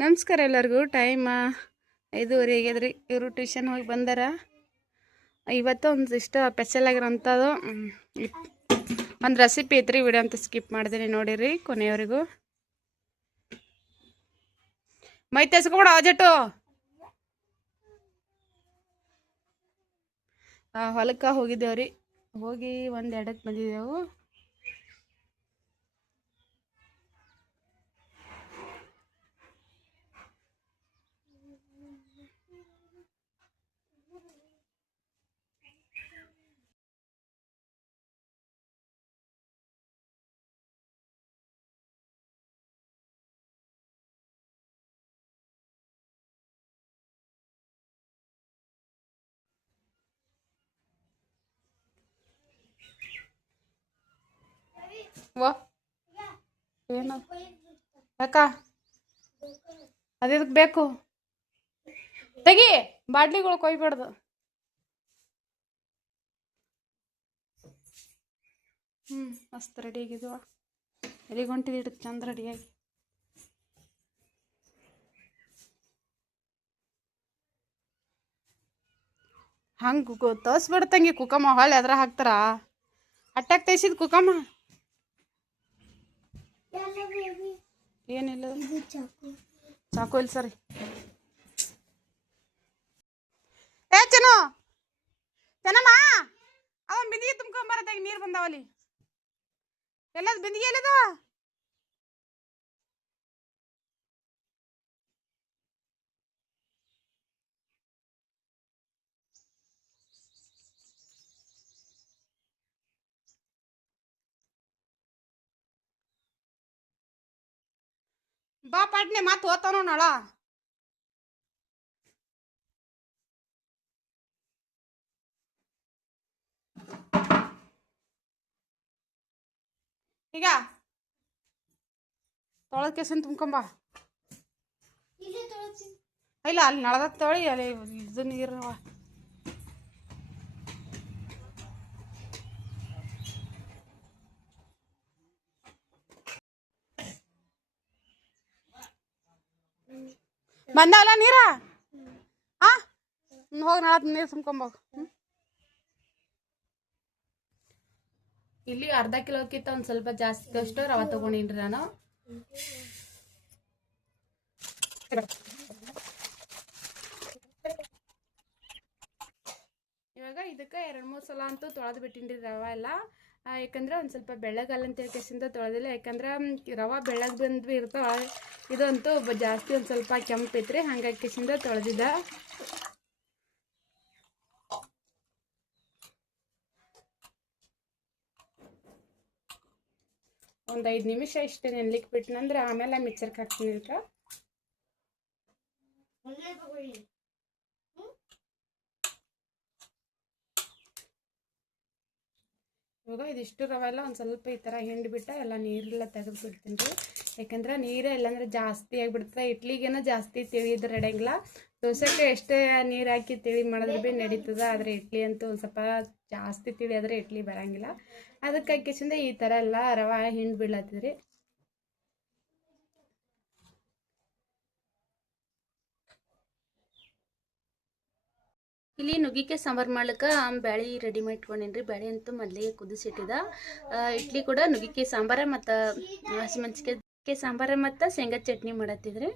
ನಮಸ್ಕಾರ ಎಲ್ಲರಿಗೂ. ಟೈಮ್ 5:30 ಆಗ್ಯದ್ರಿ. ಇವರು ಟ್ಯೂಷನ್ ಹೋಗಿ ಬಂದಾರ. ಇವತ್ತು ಒಂದಿಷ್ಟು ಸ್ಪೆಷಲ್ ಆಗಿರೋಂಥದ್ದು ಒಂದು ರೆಸಿಪಿ ಐತ್ರಿ. ವಿಡಿಯೋ ಅಂತ ಸ್ಕಿಪ್ ಮಾಡಿದ್ದೀನಿ, ನೋಡಿರಿ ಕೊನೆಯವರೆಗೂ. ಮೈ ತೆಸ್ಕೊಬೇಡ ಅಜೆಟು. ಹೊಲಕ್ಕೆ ಹೋಗಿದ್ದೇವ್ರಿ. ಹೋಗಿ 1-2ಕ್ಕೆ ಬಂದಿದ್ದೆವು. ವಾ ಏನು ಯಾಕ ಅದಕ್ಕೆ ಬೇಕು ತೆಗಿ. ಬಾಟ್ಲಿಗಳು ಕೊಯ್ಬಾರ್ದು. ಮಸ್ತ್ ರೆಡಿ ಆಗಿದ್ವ. ಎಲ್ಲಿಗೆ ಹೊಂಟಿದ್ದು ಚಂದ ರೆಡಿಯಾಗಿ. ಹಂಗೆ ತೋರಿಸ್ಬಿಡ್ತಂಗೆ ಕುಕಮ್ಮ ಹೊಳ್ಳಿ ಅದ್ರ ಹಾಕ್ತಾರ. ಅಟ್ಟಾಕ್ ತೈಸಿದ್ ಕುಕಮ್ಮ ಏನಿಲ್ಲ. ಚಾಕು ಇಲ್ಲ ಸರಿ. ಏ ಚೆನ್ನು ಚೆನ್ನಮ್ಮ, ಅವ ಬಿಂದಿಗೆ ತುಂಬ್ಕೊಂಬರತ್ತಾಗ ನೀರು ಬಂದಾವಲ್ಲಿ. ಎಲ್ಲದ ಬಿಂದಿಗೆ ಎಲ್ಲದ? ಬಾ ಪಾಟ್ನೆ ಮತ್ತೆ ಹೋತಾನೋ ನಳ. ಈಗ ತೊಳೆದ ಕೆಸನ್ ತುಂಬ್ಕೊಂಬ. ಇಲ್ಲ ಅಲ್ಲಿ ನಳದ ತೊಳಿ, ಅಲ್ಲಿ ಇದು ನೀರು. ಬಂದಾವಲ್ಲ ನೀರ. ಹೋಗಿ ನಳದ ನೀರು ತುಂಬ್ಕೊಂಬೋಗ. ಇಲ್ಲಿ ಅರ್ಧ ಕಿಲೋಕ್ಕಿಂತ ಒಂದು ಸ್ವಲ್ಪ ಜಾಸ್ತಿ ಅಷ್ಟು ರವೆ ತಗೊಂಡಿನ್ರಿ ನಾನು. ಇವಾಗ ಇದಕ್ಕೆ 2-3 ಸಲ ಅಂತೂ ತೊಳೆದು ಬಿಟ್ಟಿನ್ರಿ ರವೆ ಎಲ್ಲ. ಯಾಕಂದ್ರೆ ಒಂದು ಸ್ವಲ್ಪ ಬೆಳ್ಳಗಲ್ಲ ಅಂತ ಕೇಸಿಂದ ತೊಳೆದಿಲ್ಲ. ಯಾಕಂದ್ರೆ ರವೆ ಬೆಳ್ಳಗೆ ಬಂದು ಇರ್ತಾವ. ಇದಂತೂ ಜಾಸ್ತಿ ಒಂದು ಸ್ವಲ್ಪ ಕೆಂಪೈತ್ರಿ, ಹಂಗಾಗಿ ಕೇಸಿಂದ ತೊಳೆದಿದ್ದ. ಒಂದು 5 ನಿಮಿಷ ಇಷ್ಟೇ ನೆನ್ಲಿಕ್ಕೆ ಬಿಟ್ಟನಂದ್ರೆ ಆಮೇಲೆ ಮಿಕ್ಸರ್ಗೆ ಹಾಕ್ತೀನಿ. ಈಗ ಇವಾಗ ಇದಿಷ್ಟು ರವೆ ಎಲ್ಲ ಒಂದು ಸ್ವಲ್ಪ ಈ ಥರ ಹಿಂಡ್ಬಿಟ್ಟು ಎಲ್ಲ ನೀರೆಲ್ಲ ತೆಗೆದು ಬಿಡ್ತೀನಿ ರೀ. ಯಾಕಂದ್ರೆ ನೀರೇ ಇಲ್ಲಾಂದ್ರೆ ಜಾಸ್ತಿ ಆಗಿಬಿಡ್ತದೆ. ಇಡ್ಲಿಗೇನೋ ಜಾಸ್ತಿ ತಿಳಿದ್ರೆ ನಡೆಯಂಗಿಲ್ಲ. ದೋಸೆಗೆ ಎಷ್ಟೇ ನೀರು ಹಾಕಿ ತಿಳಿ ಮಾಡಿದ್ರೆ ಭೀ ನಡೀತದೆ. ಆದರೆ ಇಡ್ಲಿ ಅಂತೂ ಒಂದು ಸ್ವಲ್ಪ ಜಾಸ್ತಿ ತಿಳಿ ಆದರೆ ಇಡ್ಲಿ ಬರೋಂಗಿಲ್ಲ. ಅದಕ್ಕೆ ಹಾಕಿಸಿಂದ ಈ ಥರ ಎಲ್ಲ ರವೆ ಹಿಂಡಿ ಬೀಳತ್ತಿದ್ರಿ. ಇಲ್ಲಿ ನುಗ್ಗಿಕಾಯಿ ಸಾಂಬಾರು ಮಾಡ್ಲಿಕ್ಕೆ ಬ್ಯಾಳಿ ರೆಡಿ ಮಾಡಿಟ್ಕೊಂಡೇನ್ರಿ. ಬ್ಯಾಳಿ ಅಂತೂ ಮೊದಲಿಗೆ ಕುದಿಸಿಟ್ಟಿದ. ಇಡ್ಲಿ ಕೂಡ ನುಗ್ಗಿಕಾಯಿ ಸಾಂಬಾರ ಮತ್ತು ಹಸಿಮೆಣಸಿಕಾಯಿ ಸಾಂಬಾರ ಮತ್ತು ಶೇಂಗಾ ಚಟ್ನಿ ಮಾಡತ್ತಿದ್ರಿ.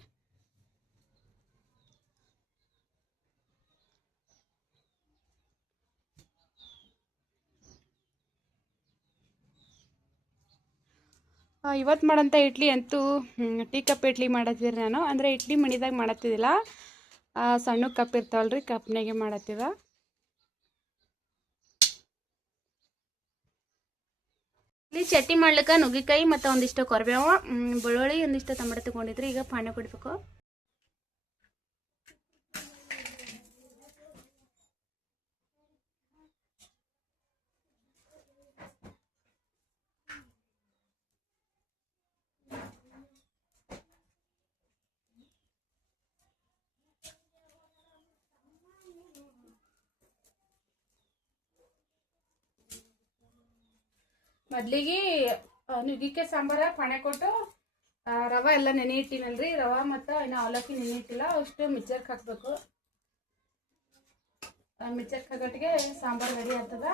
ಇವತ್ತು ಮಾಡೋಂಥ ಇಡ್ಲಿ ಅಂತೂ ಟೀ ಕಪ್ ಇಡ್ಲಿ ಮಾಡತ್ತಿದ್ರಿ ನಾನು. ಅಂದರೆ ಇಡ್ಲಿ ಮಣಿದಾಗ ಮಾಡತ್ತಿದ್ದಿಲ್ಲ, ಸಣ್ಣ ಕಪ್ ಇರ್ತಾವಲ್ರಿ, ಕಪ್ನಾಗೆ ಮಾಡತ್ತಿದ. ಇಲ್ಲಿ ಚಟ್ನಿ ಮಾಡ್ಲಿಕ್ಕೆ ನುಗ್ಗಿಕಾಯಿ ಮತ್ತು ಒಂದಿಷ್ಟು ಕೊರಿಬೇವು, ಬೆಳ್ಳುಳ್ಳಿ, ಒಂದಿಷ್ಟು ಟೊಮೆಟೊ ತಗೊಂಡಿದ್ರಿ. ಈಗ ಪಾನಿ ಕೊಡ್ಬೇಕು. ಮೊದಲಿಗೆ ನುಗ್ಗಿಕಾಯಿ ಸಾಂಬಾರ ಪಾನೆ ಕೊಟ್ಟು ರವೆ ಎಲ್ಲ ನೆನೆ ಇಟ್ಟಿನಲ್ರಿ, ರವೆ ಮತ್ತು ಇನ್ನು ಅವಲಕ್ಕಿ ನೆನೆ ಇಟ್ಟಿಲ್ಲ, ಅಷ್ಟು ಮಿಕ್ಸರ್ಗೆ ಹಾಕಬೇಕು. ಮಿಕ್ಸರ್ಗೆ ಹಾಕೋಟ್ಟಿಗೆ ಸಾಂಬಾರು ರೆಡಿ ಆಗ್ತದ.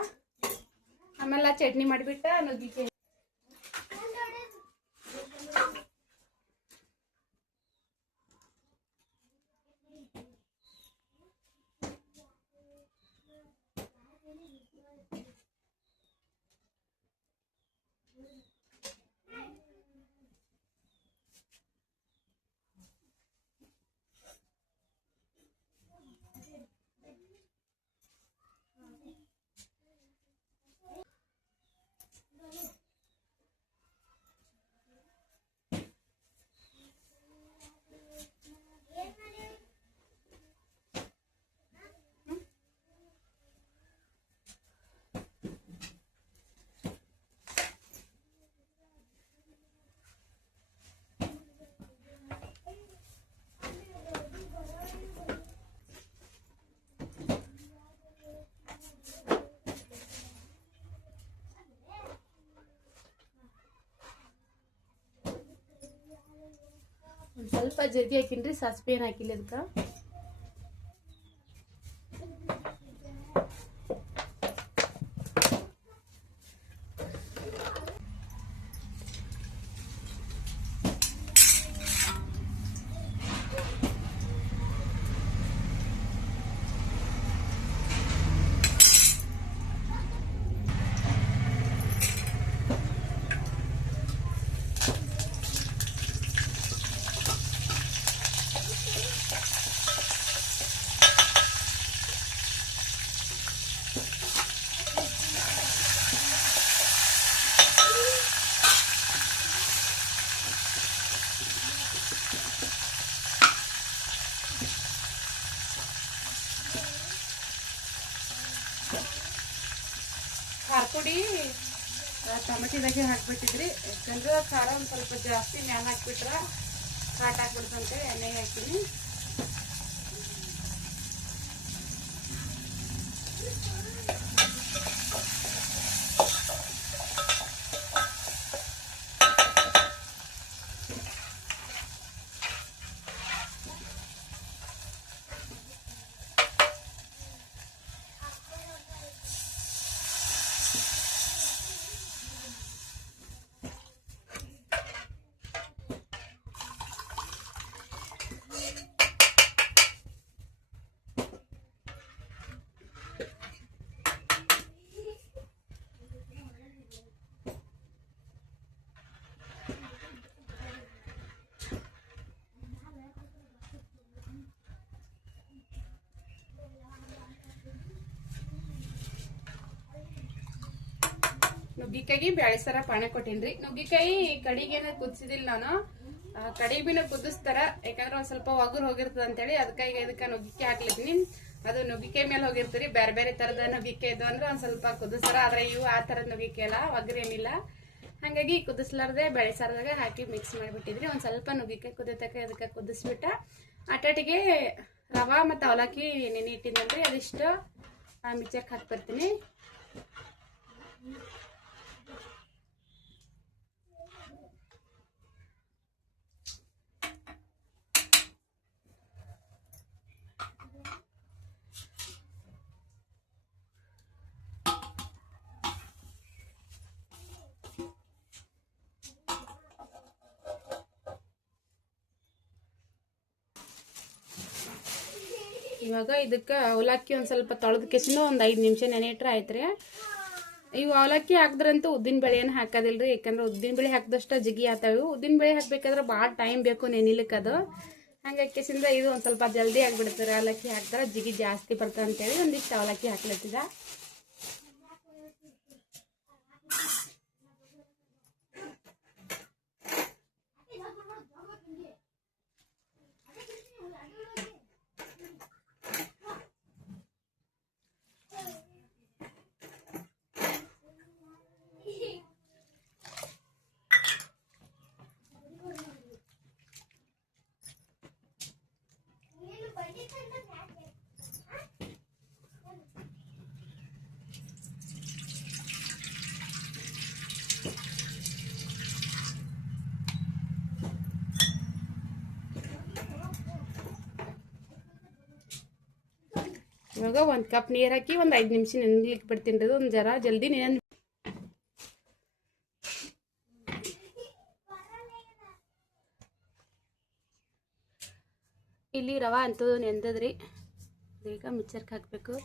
ಆಮೇಲೆ ಚಟ್ನಿ ಮಾಡಿಬಿಟ್ಟು ನುಗ್ಗಿಕಾಯಿ ಒಂದು ಸ್ವಲ್ಪ ಜಲ್ದಿ ಹಾಕಿನ್ರಿ, ಸಾಸಿವೆ ಏನು ಹಾಕಿಲ್ಲ ಅದಕ್ಕೆ. ಖಾರ ಪುಡಿ ಟೊಮೆಟೊದಾಗೆ ಹಾಕ್ಬಿಟ್ಟಿದ್ರಿ, ಯಾಕಂದ್ರೆ ಖಾರ ಒಂದು ಸ್ವಲ್ಪ ಜಾಸ್ತಿ ಮ್ಯಾಲ ಹಾಕ್ಬಿಟ್ರೆ ಕಾಟ್ ಹಾಕ್ಬಿಡ್ತಂತೆ. ಎಣ್ಣೆಗೆ ಹಾಕ್ತೀನಿ. ನುಗ್ಗಿಕಾಯಿಗೆ ಬ್ಯಾಳೆ ಸಾರ ಪಾಣೆ ಕೊಟ್ಟಿನ್ರಿ. ನುಗ್ಗಿಕಾಯಿ ಕಡಿಗೇನ ಕುದಿಸಿದಿಲ್ಲ ನಾನು, ಕಡಿಗೆ ಬಿನ ಕುದಿಸ್ತಾರ, ಯಾಕಂದ್ರೆ ಒಂದ್ ಸ್ವಲ್ಪ ಒಗರು ಹೋಗಿರ್ತದ ಅಂತೇಳಿ ಅದಕ್ಕಾಗಿ ಇದಕ್ಕೆ ನುಗ್ಗಿಕಾಯಿ ಹಾಕ್ಲಿದ್ದೀನಿ. ಅದು ನುಗ್ಗಿಕಾಯಿ ಮೇಲೆ ಹೋಗಿರ್ತೀರಿ. ಬೇರೆ ಬೇರೆ ತರದ ನುಗ್ಗಿಕಾಯಿ ಇದು ಅಂದ್ರೆ ಒಂದ್ ಸ್ವಲ್ಪ ಕುದಿಸ್ತಾರ, ಆದ್ರೆ ಇವು ಆ ತರದ ನುಗ್ಗಿಕಾಯಿ ಅಲ್ಲ, ಒಗ್ರೇನಿಲ್ಲ. ಹಾಗಾಗಿ ಕುದಿಸ್ಲಾರ್ದೆ ಬೇಳೆ ಸಾರದಾಗ ಹಾಕಿ ಮಿಕ್ಸ್ ಮಾಡಿಬಿಟ್ಟಿದ್ರಿ. ಒಂದ್ ಸ್ವಲ್ಪ ನುಗ್ಗಿಕಾಯಿ ಕುದಿತಕ್ಕ ಇದಕ್ಕೆ ಕುದಿಸ್ಬಿಟ್ಟ ಅಟಾಟಿಗೆ ರವಾ ಮತ್ತು ಅವಲಕ್ಕಿ ನೆನೆ ಇಟ್ಟಿದ್ನಲ್ರಿ ಅದಿಷ್ಟು ಮಿಕ್ಸರ್ಗೆ ಹಾಕ್ಬರ್ತೀನಿ. ಇವಾಗ ಇದಕ್ಕೆ ಅವಲಕ್ಕಿ ಒಂದು ಸ್ವಲ್ಪ ತೊಳೆದ ಕೆಸಿನ ಒಂದು 5 ನಿಮಿಷ ನೆನೆ ಇಟ್ರೆ ಆಯ್ತು. ಇವು ಅವಲಕ್ಕಿ ಹಾಕಿದ್ರಂತೂ ಉದ್ದಿನ ಬೇಳೆಯನ್ನು ಹಾಕೋದಿಲ್ರಿ, ಯಾಕಂದ್ರೆ ಉದ್ದಿನ ಬೇಳೆ ಹಾಕಿದಷ್ಟು ಜಿಗಿ ಆತಾವು. ಉದ್ದಿನ ಬೇಳೆ ಹಾಕ್ಬೇಕಾದ್ರೆ ಭಾಳ ಟೈಮ್ ಬೇಕು ನೆನಿಲಿಕ್ಕೆ ಅದು. ಹಂಗಾಗಿ ಕೆಸಿಂದ ಇದು ಒಂದು ಸ್ವಲ್ಪ ಜಲ್ದಿ ಆಗಿಬಿಡ್ತಾರೆ. ಅವಲಕ್ಕಿ ಹಾಕ್ತಾರೆ ಜಿಗಿ ಜಾಸ್ತಿ ಬರ್ತದೆ ಅಂತೇಳಿ ಒಂದಿಷ್ಟು ಅವಲಕ್ಕಿ ಹಾಕ್ಲತ್ತಿದ. ಇವಾಗ ಒಂದು ಕಪ್ ನೀರು ಹಾಕಿ ಒಂದು 5 ನಿಮಿಷ ನೆನೆಲಿಕ್ಕೆ ಬಿಡ್ತೀನಿ ರೀ. ಒಂದು ಜರ ಜಲ್ದಿ ನೆನೆ. ಇಲ್ಲಿ ರವೆ ಅಂತೂ ನೆಂದದ್ರಿ. ಈಗ ಮಿಕ್ಸರ್ಗೆ ಹಾಕಬೇಕು.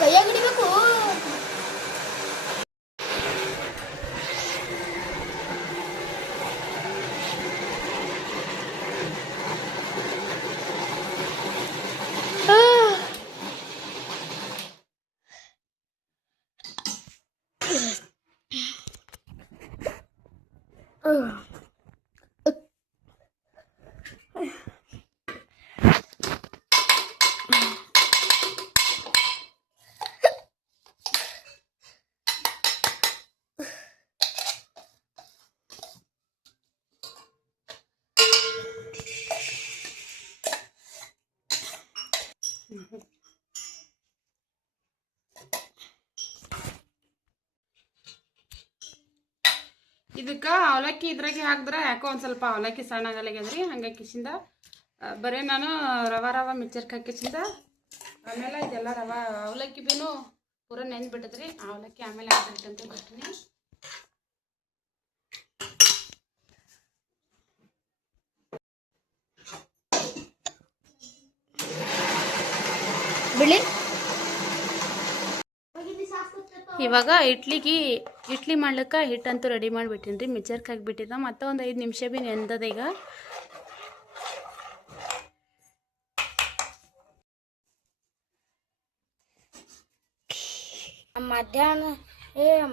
ಕೈಯಾಗ ಹಿಡಿಬೇಕು. ಇದಕ್ಕೆ ಅವಲಕ್ಕಿ ಇದ್ರಾಗೆ ಹಾಕಿದ್ರೆ ಯಾಕೋ ಒಂದು ಸ್ವಲ್ಪ ಅವಲಕ್ಕಿ ಸಣ್ಣ ಆಗಲಾಗ್ಯದ್ರಿ. ಹಂಗಾಗಿ ಕಿಸಿಂದ ಬರೀ ನಾನು ರವೆ ಮಿಕ್ಸರ್ಗೆ ಹಾಕಿಸಿಂದ ಆಮೇಲೆ ಇದೆಲ್ಲ ರವೆ ಅವಲಕ್ಕಿ ಭೀನು ಪೂರ ನೆಂದ್ಬಿಟ್ಟದ್ರಿ. ಅವಲಕ್ಕಿ ಆಮೇಲೆ ಹಾಕ್ಬೇಕಂತ ಬಿಡ್ತೀನಿ. ಬಿಳಿ ಇವಾಗ ಇಡ್ಲಿ ಮಾಡ್ಲಿಕ್ಕೆ ಹಿಟ್ಟಂತೂ ರೆಡಿ ಮಾಡಿಬಿಟ್ಟಿನಿ ರೀ. ಮಿಕ್ಸರ್ಗೆ ಹಾಕಿಬಿಟ್ಟಿದ್ದ ಮತ್ತೆ ಒಂದು 5 ನಿಮಿಷ ಭೀ ನೆಂದದ. ಈಗ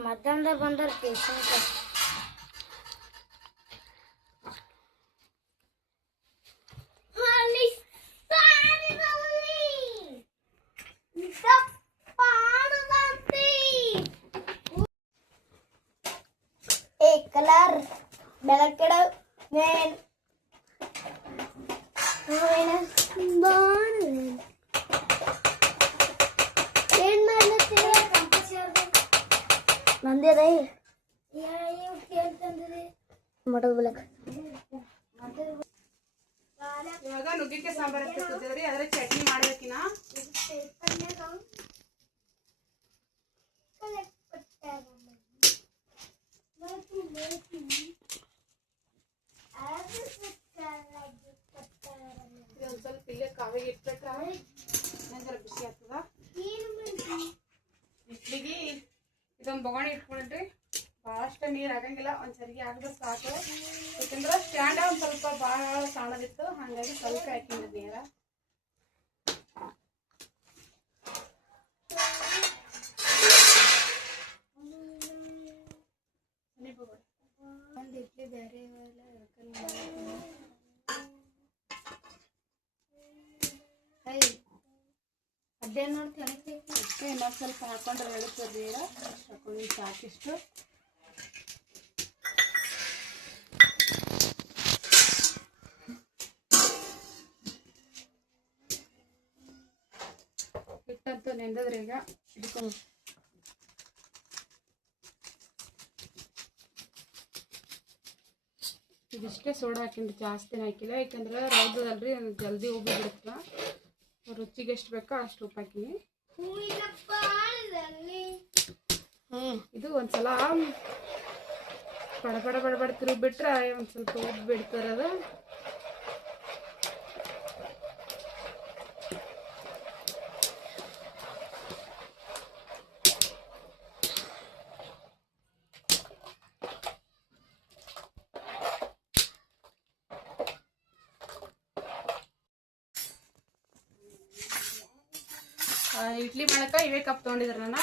ಮಧ್ಯಾಹ್ನದಾಗ ಬಂದಾರ ಪೇಷಂಟ್. ಕಲರ್ ಬೆಳಕಡ ವೇನ್ ಏನ್ ಮಾಡ್ಲತ್ತೀರ ನಂದಿರೈ ಮಟದ ಬೆಳಕ ಇವಾಗ ನುಗ್ಗಿಕಾಯಿ ಸಾಂಬಾರ್ ಹಾಕ್ತಿದ್ದೀವ್ರಿ ಅದ್ರ ಚಟ್ನಿ ಮಾಡ್ಬೇಕಿನ ಇದೊಂದು ಸ್ವಲ್ಪ ಇಲ್ಲೇ ಕಾವಿಗೆ ಇಟ್ಬಿಟ್ರೆ ಜರ ಬಿಸಿ ಆಗ್ತದ ಇಡ್ಲಿಗೆ ಇದೊಂದು ಬೊಗಣಿ ಇಟ್ಕೊಂಡ್ರಿ ಭಾಳಷ್ಟು ನೀರು ಆಗಂಗಿಲ್ಲ ಒಂದು ಚರಿಗೆ ಹಾಕಿದ್ರೆ ಸಾಕು ಯಾಕಂದ್ರೆ ಸ್ಟ್ಯಾಂಡ ಒಂದು ಸ್ವಲ್ಪ ಭಾಳ ಸಣ್ಣದಿತ್ತು ಹಾಗಾಗಿ ಸ್ವಲ್ಪ ಹಾಕಿದ್ದೆ ನೀರ ಒಂದು ಇಡ್ಲಿ ಬೇರೆ ಅದೇನ್ ನೋಡ್ತೀನಿ ಅಷ್ಟೇ ಇನ್ನೊಂದು ಸ್ವಲ್ಪ ಹಾಕೊಂಡ್ರೆ ನಡೀತದೆ ನೀರು ಅಷ್ಟು ಹಾಕೊಂಡು ಸಾಕಿಷ್ಟು ಹಿಟ್ಟಂತೂ ನೆಂದದ್ರಿ ಈಗ ಹಿಡ್ಕೊಂಡು ಇದಿಷ್ಟೇ ಸೋಡಾ ಹಾಕಿನ್ರಿ ಜಾಸ್ತಿನ ಹಾಕಿಲ್ಲ ಯಾಕಂದ್ರೆ ರೌದದಲ್ರಿ ಜಲ್ದಿ ಉಬ್ಬಿ ಬಿಡುತ್ತಲ್ಲ ರುಚಿಗೆ ಎಷ್ಟು ಬೇಕೋ ಅಷ್ಟು ಉಪ್ಪು ಹಾಕಿನಿ ಇದು ಒಂದ್ಸಲ ಬಡ ತಿರುಗಿ ಬಿಟ್ರೆ ಒಂದು ಸ್ವಲ್ಪ ಉಬ್ಬಿ ಬಿಡ್ತಾರೆ ಅದು ಇಡ್ಲಿ ಮಾಡಕ ಇವೇ ಕಪ್ ತೊಗೊಂಡಿದ್ರ ನಾನು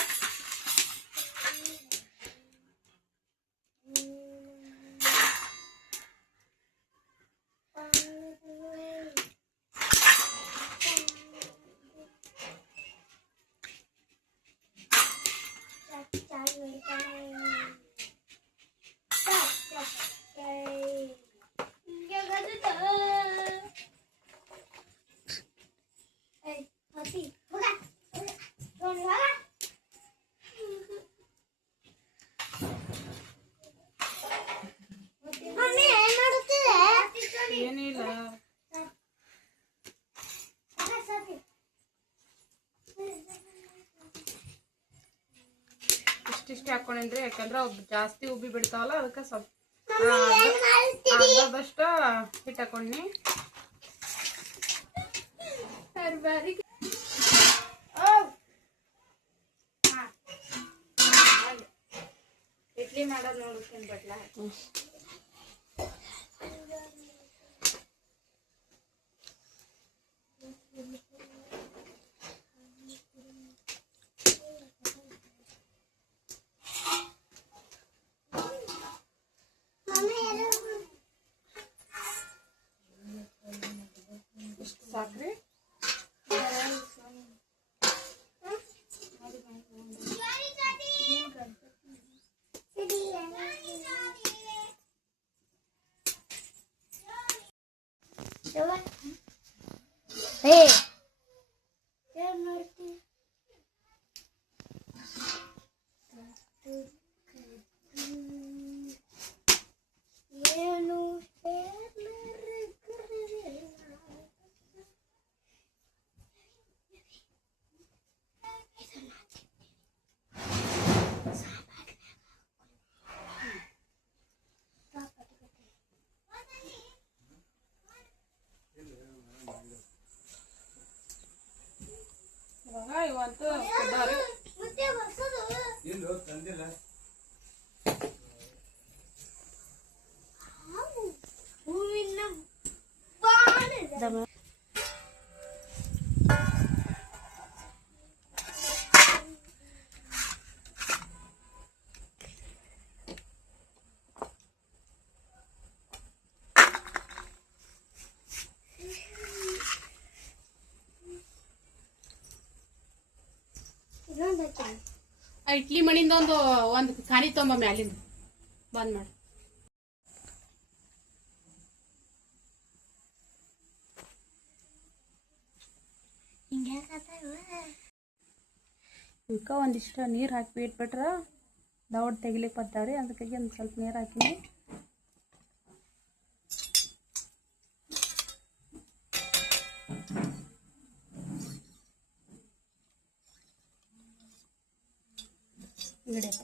ಏನಿಲ್ಲ ಇಷ್ಟಿಷ್ಟೇ ಹಾಕೊಂಡ್ರಿ ಯಾಕಂದ್ರೆ ಜಾಸ್ತಿ ಉಬ್ಬಿ ಬಿಡ್ತಾವಲ್ಲ ಅದಕ್ಕೆ ಸ್ವಲ್ಪ ಅರ್ಧದಷ್ಟು ಹಿಟ್ಟು ಹಾಕೊಂಡ್ನಿ ಇಡ್ಲಿ ಮಾಡೋದು ನೋಡ್ತೀನಿ ಬಟ್ಲ ಇಷ್ಟು ಸಾಕ್ರಿ ಇವಂತೂ ಇಡ್ಲಿ ಮಣಿಂದ ಒಂದು ಖಾನಿ ತೊಂಬ ಮ್ಯಾಲಿಂದ ಬಂದ್ ಮಾಡಿ ಇವಕ್ಕೆ ಒಂದಿಷ್ಟು ನೀರು ಹಾಕಿ ಇಟ್ಬಿಟ್ರೆ ದೌಡ್ ತೆಗಿಲಿಕ್ಕೆ ಬರ್ತಾವ್ರಿ. ಅದಕ್ಕಾಗಿ ಒಂದು ಸ್ವಲ್ಪ ನೀರು ಹಾಕಿನಿ. ಇಡಪ್ಪ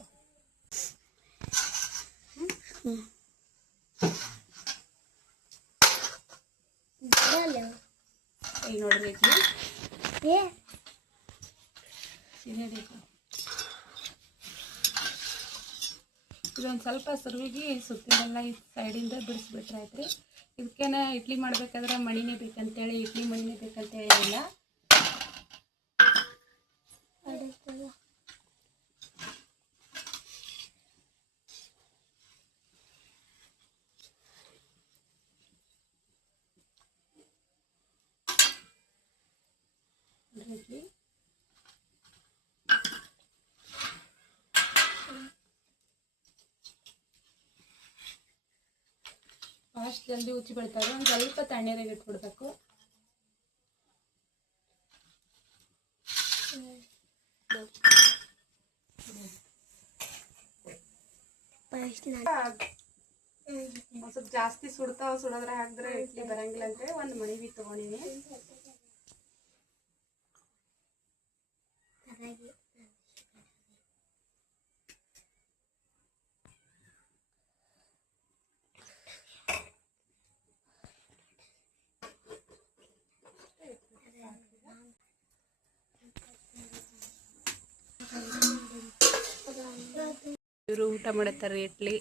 ಈಗ ನೋಡ್ರಿ ಇದೊಂದು ಸ್ವಲ್ಪ ಸುರುವಿಗೆ ಸುತ್ತಿನೆಲ್ಲ ಈ ಸೈಡಿಂದ ಬಿಡಿಸ್ಬಿಟ್ರೆ ಆಯ್ತು ರೀ. ಇದಕ್ಕೇನೆ ಇಡ್ಲಿ ಮಾಡ್ಬೇಕಾದ್ರೆ ಮಣಿನೇ ಬೇಕಂತೇಳಿ ಇಡ್ಲಿ ಮಣಿನೇ ಬೇಕಂತೇಳಿ ಇಲ್ಲ. ಇಡ್ಲಿ ಫಾಸ್ಟ್ ಜಲ್ದಿ ಉಚ್ಚಿ ಬಿಡ್ತಾರೆ. ಒಂದು ಸ್ವಲ್ಪ ತಣ್ಣೀರಾಗಿ ಇಟ್ಬಿಡ್ಬೇಕು. ಸ್ವಲ್ಪ ಜಾಸ್ತಿ ಸುಡೋದ್ರೆ ಹಾಕಿದ್ರೆ ಇಡ್ಲಿ ಬರಂಗಿಲ್ಲ ಅಂತ ಒಂದು ಮಣಿ ಬಿ ತಗೊಂಡಿನಿ. ಇವರು ಊಟ ಮಾಡತ್ತಾರೆ ಇಡ್ಲಿ.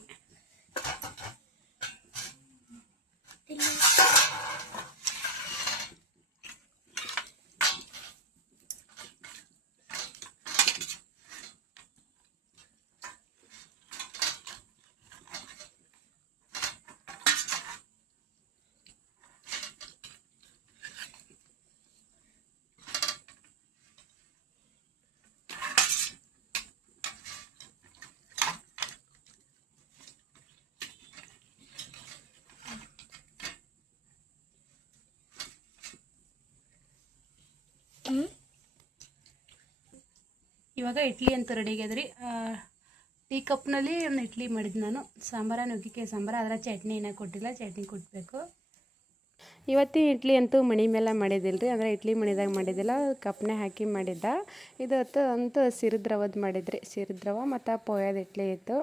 ಇವಾಗ ಇಡ್ಲಿ ಅಂತ ರೆಡಿ ಆಗ್ಯದ್ರಿ. ಟೀ ಕಪ್ನಲ್ಲಿ ಒಂದು ಇಡ್ಲಿ ಮಾಡಿದ್ದು ನಾನು. ಸಾಂಬಾರ ನುಗ್ಗಿಕಾಯಿ ಸಾಂಬಾರ, ಅದರ ಚಟ್ನಿ ಏನೋ ಕೊಟ್ಟಿಲ್ಲ, ಚಟ್ನಿ ಕೊಟ್ಟಬೇಕು. ಇವತ್ತಿನ ಇಡ್ಲಿ ಅಂತೂ ಮಣಿ ಮೇಲೆ ಮಾಡಿದ್ದಿಲ್ಲ ರೀ. ಅಂದರೆ ಇಡ್ಲಿ ಮಣಿದಾಗ ಮಾಡಿದ್ದಿಲ್ಲ, ಕಪ್ನೇ ಹಾಕಿ ಮಾಡಿದ್ದ. ಇದತ್ತು ಅಂತೂ ಸಿರಿದ ರವದ ಮಾಡಿದ್ರಿ. ಸಿರಿದ ರವ ಮತ್ತು ಪೋಯದ ಇಡ್ಲಿ ಇತ್ತು.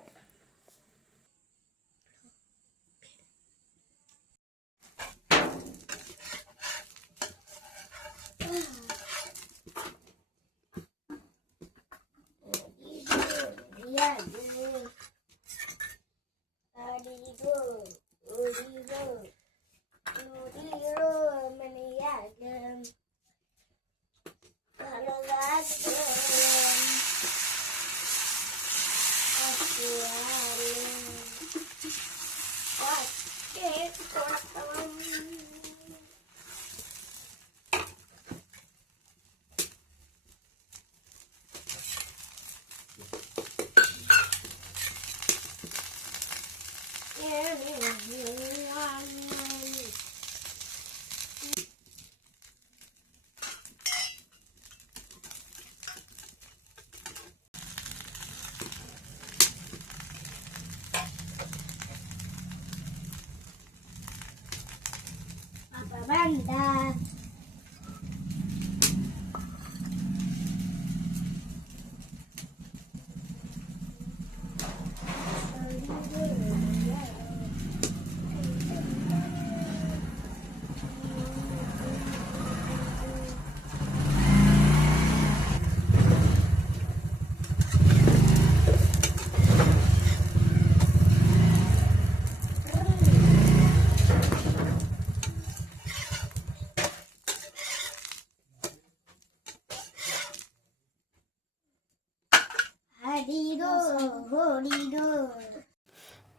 Banda.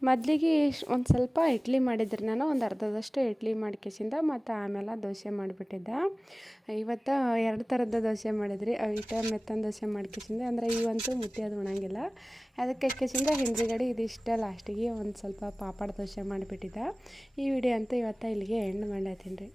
ಮೊದಲಿಗೆ ಒಂದು ಸ್ವಲ್ಪ ಇಡ್ಲಿ ಮಾಡಿದ್ರಿ ನಾನು. ಒಂದು ಅರ್ಧದಷ್ಟು ಇಡ್ಲಿ ಮಾಡ್ಕೇಸಿಂದ ಮತ್ತು ಆಮೇಲೆ ದೋಸೆ ಮಾಡಿಬಿಟ್ಟಿದ್ದೆ. ಇವತ್ತು 2 ಥರದ ದೋಸೆ ಮಾಡಿದ್ರಿ. ಇಟ್ಟು ಮೆತ್ತನ ದೋಸೆ ಮಾಡ್ಕೇಸಿಂದ, ಅಂದರೆ ಇವಂತೂ ಮುದ್ದೆ ಅದು ಉಣಂಗಿಲ್ಲ. ಅದಕ್ಕೆ ಇಕ್ಕಿಸಿಂದ ಹಿಂದ್ಗಡೆ ಇದಿಷ್ಟ ಲಾಸ್ಟಿಗೆ ಒಂದು ಸ್ವಲ್ಪ ಪಾಪಡ್ ದೋಸೆ ಮಾಡಿಬಿಟ್ಟಿದ್ದೆ. ಈ ವಿಡಿಯೋ ಅಂತೂ ಇವತ್ತು ಇಲ್ಲಿಗೆ ಎಂಡ್ ಮಾಡತ್ತೀನಿ ರೀ.